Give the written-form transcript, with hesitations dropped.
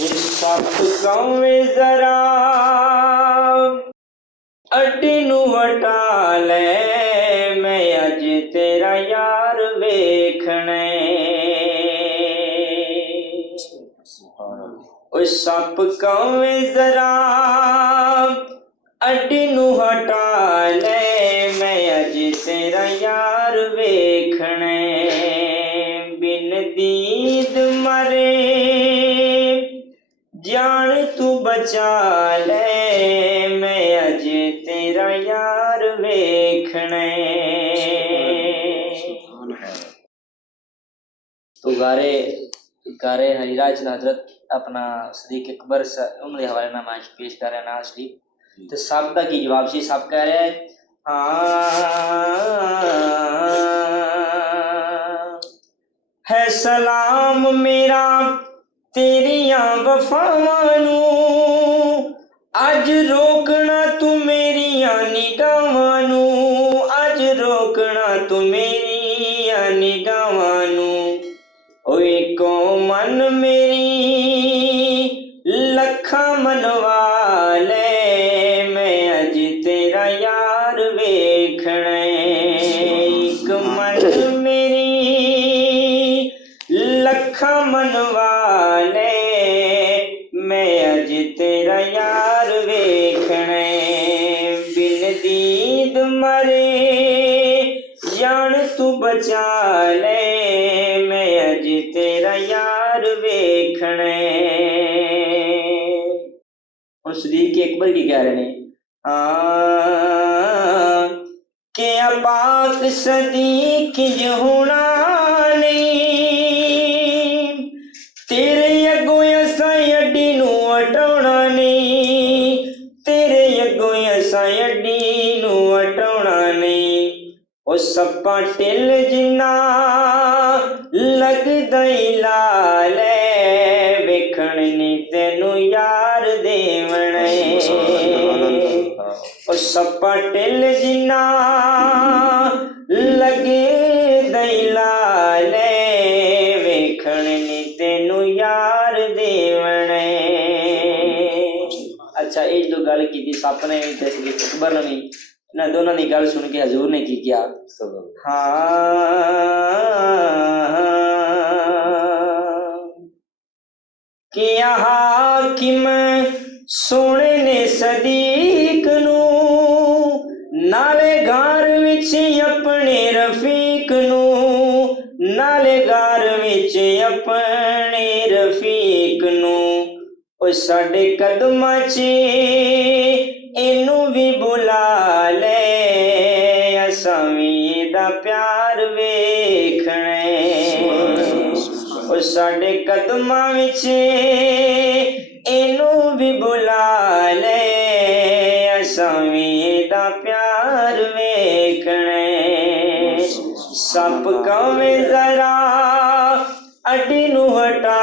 ਸੱਪ ਕੌਵੇਂ ਜ਼ਰਾ ਅੱਡੀ ਨੂੰ ਵਟਾ ਲੈ, ਮੈਂ ਅੱਜ ਤੇਰਾ ਯਾਰ ਵੇਖਣਾ। ਓ ਸੱਪ ਕੌਵੇਂ ਜ਼ਰਾ ਅੱਡੀ ਨੂੰ ਹਟਾ ਲੈ, ਮੈਂ ਅੱਜ ਤੇਰਾ ਯਾਰ ਵੇਖਣਾ। ਬਿਨ ਦੀਦ ਮਰੇ ਜਾਨ ਤੂੰ ਬਚਾ ਲੈ, ਮੈਂ ਅੱਜ तेरा यार वेखने। तो गारे गारे हरिराज हजरत अपना सदीक अकबर उनके हवाले नामा पेश कर रहे हैं नाज शरीफ। तो सब का की जवाब से सब कह रहे हैं है सलाम मेरा तेरिया वफावां नू, अज रोकना तू मेरिया निगाहां नू, अज रोकना तू मेरिया निगाहां नू। ओ इको मन मेरी लखा मनवा ले, मैं अज तेरा यार वेखना। एक मन मेरी लखा मनवा ले, मैं अज तेरा यार वेखना। बिन दीद मरे जान तू बचा ले, मैं अज तेरा यार वेखना। और सदीक अकबर की कह रहे हैं क्या पाक सदीक जो होना नहीं, तेरे अगों असां अड्डी नू हटाउणा नहीं, तेरे अगों असां अड्डी नू हटाउणा नहीं। ओ सप्पा टिल जिन्ना लगदा ही लाल है, वेखण नी तैनू यार देवण। ओ सप्पा टिल जिन्ना लगदा ही लाल है, वेखण नी तैनू यार देवण। अच्छा ये जो गल की सप ने भी ते सदीक अकबर ने भी, ना दोनों की गल सुन के हजूर ने की किया किया हाकिम सोने ने सदीक नू, नाले घर विच अपने रफीक नू, नाले घर विच अपने रफीक नू। ओ साडे कदमां च इनू भी बुला ले, असां भी एदा प्यार वेखना। ओ साडे कदमां विच इनू भी बुला ले, असां भी एदा प्यार वेखना। सप कौवें जरा अड्डी नू हटा